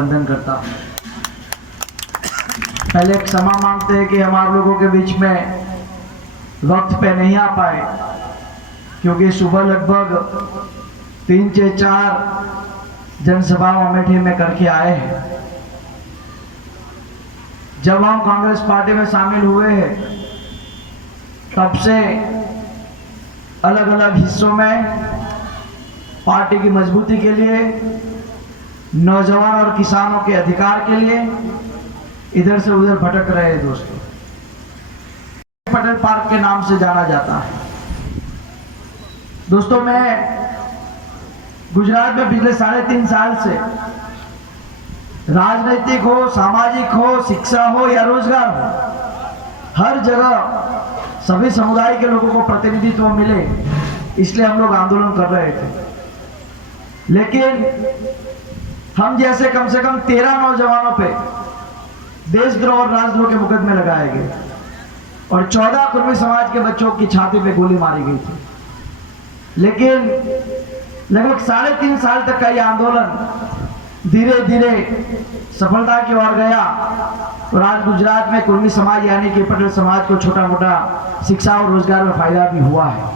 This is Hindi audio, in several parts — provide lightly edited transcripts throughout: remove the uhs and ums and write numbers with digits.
वंदन करता हूँ। पहले क्षमा मांगते हैं कि हम आप लोगों के बीच में वक्त पे नहीं आ पाए, क्योंकि सुबह लगभग 3 से 4 जनसभा अमेठी में करके आए हैं। जब हम कांग्रेस पार्टी में शामिल हुए हैं तब से अलग अलग हिस्सों में पार्टी की मजबूती के लिए, नौजवान और किसानों के अधिकार के लिए इधर से उधर भटक रहे हैं। दोस्तों, पटेल पार्क के नाम से जाना जाता है। दोस्तों, मैं गुजरात में पिछले 3.5 साल से राजनीतिक हो, सामाजिक हो, शिक्षा हो या रोजगार हो, हर जगह सभी समुदाय के लोगों को प्रतिनिधित्व मिले, इसलिए हम लोग आंदोलन कर रहे थे। लेकिन हम जैसे कम से कम 13 नौजवानों पे देशद्रोह और राजद्रोह के मुकदमे लगाए गए और 14 कुर्मी समाज के बच्चों की छाती पे गोली मारी गई थी। लेकिन लगभग 3.5 साल तक का यह आंदोलन धीरे धीरे सफलता की ओर गया और आज गुजरात में कुर्मी समाज यानी कि पटेल समाज को छोटा मोटा शिक्षा और रोजगार में फायदा भी हुआ है।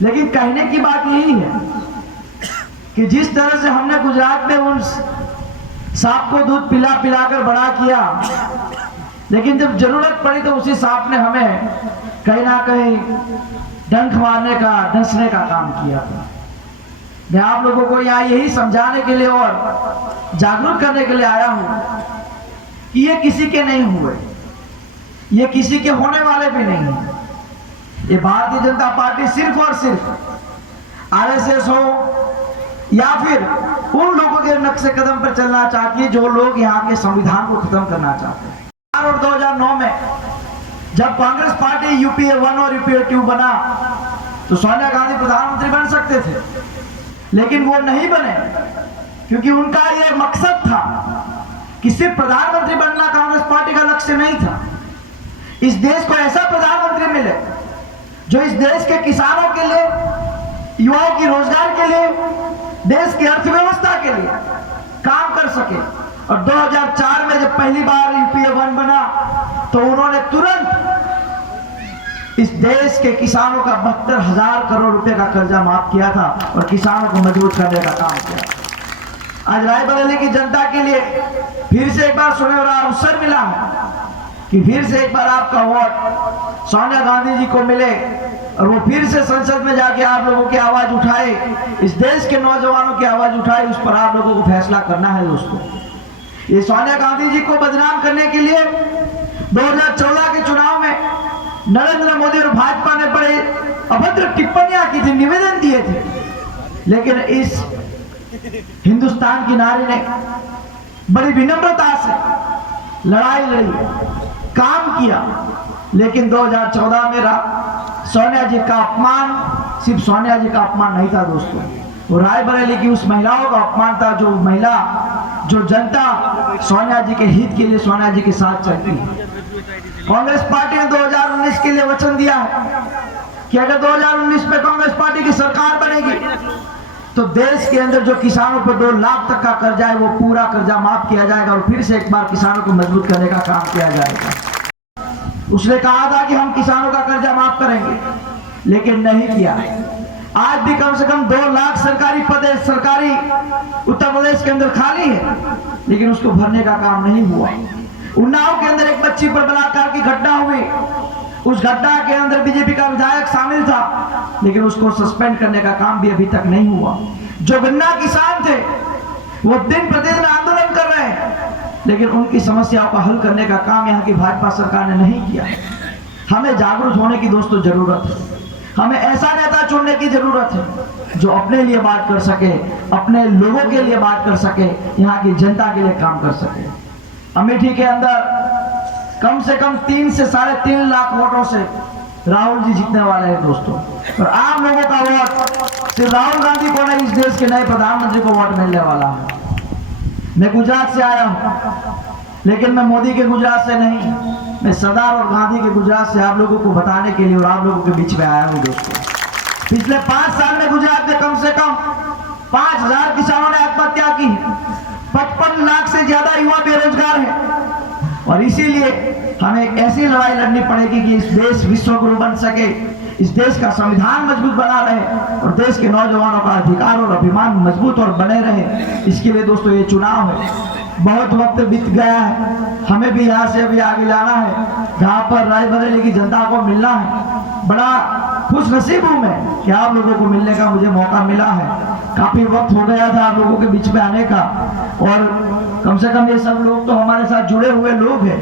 लेकिन कहने की बात यही है कि जिस तरह से हमने गुजरात में उन सांप को दूध पिला पिलाकर बड़ा किया, लेकिन जब जरूरत पड़ी तो उसी सांप ने हमें कहीं ना कहीं डंक मारने का, डसने का काम किया था। मैं आप लोगों को यहाँ यही समझाने के लिए और जागरूक करने के लिए आया हूं कि ये किसी के नहीं हुए, ये किसी के होने वाले भी नहीं है। ये भारतीय जनता पार्टी सिर्फ और सिर्फ आरएसएस हो या फिर उन लोगों के नक्शे कदम पर चलना चाहती है जो लोग यहाँ के संविधान को खत्म करना चाहते हैं। और 2009 में जब कांग्रेस पार्टी यूपीए 1 और यूपीए 2 बना तो सोनिया गांधी प्रधानमंत्री बन सकते थे, लेकिन वो नहीं बने, क्योंकि उनका यह मकसद था कि सिर्फ प्रधानमंत्री बनना कांग्रेस पार्टी का लक्ष्य नहीं था। इस देश को ऐसा प्रधानमंत्री मिले जो इस देश के किसानों के लिए, युवाओं की रोजगार के लिए, देश की अर्थव्यवस्था के लिए काम कर सके। और 2004 में जब पहली बार यूपीए 1 बना तो उन्होंने तुरंत इस देश के किसानों का 72,000 करोड़ रुपए का कर्जा माफ किया था और किसानों को मजबूत करने का काम किया। आज रायबरेली की जनता के लिए फिर से एक बार सुनहरा अवसर मिला है कि फिर से एक बार आपका वोट सोनिया गांधी जी को मिले और वो फिर से संसद में जाके आप लोगों की आवाज उठाए, इस देश के नौजवानों की आवाज उठाए, उस पर आप लोगों को फैसला करना है। दोस्तों, ये सोनिया गांधी जी को बदनाम करने के लिए 2014 के चुनाव में नरेंद्र मोदी और भाजपा ने बड़े अभद्र टिप्पणियां की थी, निवेदन दिए थे, लेकिन इस हिंदुस्तान की नारी ने बड़ी विनम्रता से लड़ाई लड़ी, काम किया। लेकिन 2014 में सोनिया जी का अपमान सिर्फ सोनिया जी का अपमान नहीं था दोस्तों, वो रायबरेली की उस महिलाओं का अपमान था, जो महिला, जो जनता सोनिया जी के हित के लिए सोनिया जी के साथ चलती है। कांग्रेस पार्टी ने 2019 के लिए वचन दिया है कि अगर 2019 में कांग्रेस पार्टी की सरकार बनेगी तो देश के अंदर जो किसानों पर 2 लाख तक का कर्जा है वो पूरा कर्जा माफ किया जाएगा और फिर से एक बार किसानों को मजबूत करने का काम किया जाएगा। उसने कहा था कि हम किसानों का कर्जा माफ करेंगे, लेकिन नहीं किया। आज भी कम से कम 2 लाख सरकारी पद सरकारी उत्तर प्रदेश के अंदर खाली है, लेकिन उसको भरने का काम नहीं हुआ। उन्नाव के अंदर एक बच्ची पर बलात्कार की घटना हुई, उस घटना के अंदर बीजेपी का विधायक शामिल था, लेकिन उसको सस्पेंड करने का काम भी अभी तक नहीं हुआ। जो गन्ना किसान थे वो दिन प्रतिदिन आंदोलन कर रहे हैं, लेकिन उनकी समस्याओं का हल करने का काम यहाँ की भाजपा सरकार ने नहीं किया। हमें जागरूक होने की दोस्तों जरूरत है, हमें ऐसा नेता चुनने की जरूरत है जो अपने लिए बात कर सके, अपने लोगों के लिए बात कर सके, यहाँ की जनता के लिए काम कर सके। अमेठी के अंदर कम से कम 3 से 3.5 लाख वोटों से राहुल जी जीतने वाले हैं दोस्तों, और आम लोगों का वोट सिर्फ राहुल गांधी को नहीं, इस देश के नए प्रधानमंत्री को वोट मिलने वाला है। मैं गुजरात से आया हूं, लेकिन मैं मोदी के गुजरात से नहीं, मैं सरदार और गांधी के गुजरात से आप लोगों को बताने के लिए और आप लोगों के बीच में आया हूं दोस्तों। पिछले 5 साल में गुजरात में कम से कम 5,000 किसानों ने आत्महत्या की, 55 लाख से ज्यादा युवा बेरोजगार हैं और इसीलिए हमें एक ऐसी लड़ाई लड़नी पड़ेगी कि इस देश विश्व गुरु बन सके, इस देश का संविधान मजबूत बना रहे और देश के नौजवानों का अधिकार और अभिमान मजबूत और बने रहे। इसके लिए दोस्तों ये चुनाव है, बहुत वक्त बीत गया है, हमें भी यहाँ से अभी आगे जाना है, जहाँ पर रायबरेली की जनता को मिलना है। बड़ा खुश नसीब हूँ मैं कि आप लोगों को मिलने का मुझे मौका मिला है। काफी वक्त हो गया था आप लोगों के बीच में आने का और कम से कम ये सब लोग तो हमारे साथ जुड़े हुए लोग हैं।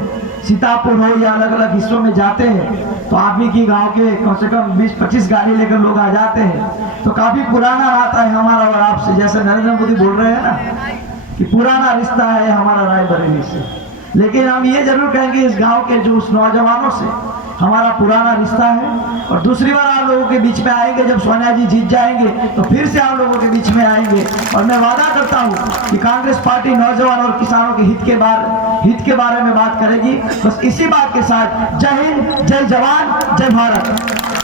सीतापुर हो या अलग अलग हिस्सों में जाते हैं तो आप ही की गांव के कम से कम 20-25 गाड़ी लेकर लोग आ जाते हैं। तो काफी पुराना नाता है हमारा और आपसे, जैसे नरेंद्र मोदी बोल रहे हैं ना कि पुराना रिश्ता है हमारा रायबरेली से। लेकिन हम ये जरूर कहेंगे इस गांव के जो उस नौजवानों से हमारा पुराना रिश्ता है और दूसरी बार आप लोगों के बीच में आएंगे जब सोनिया जी जीत जाएंगे तो फिर से आप लोगों के बीच में आएंगे और मैं वादा करता हूं कि कांग्रेस पार्टी नौजवान और किसानों के हित के बारे में बात करेगी। बस इसी बात के साथ जय हिंद, जय जवान, जय भारत।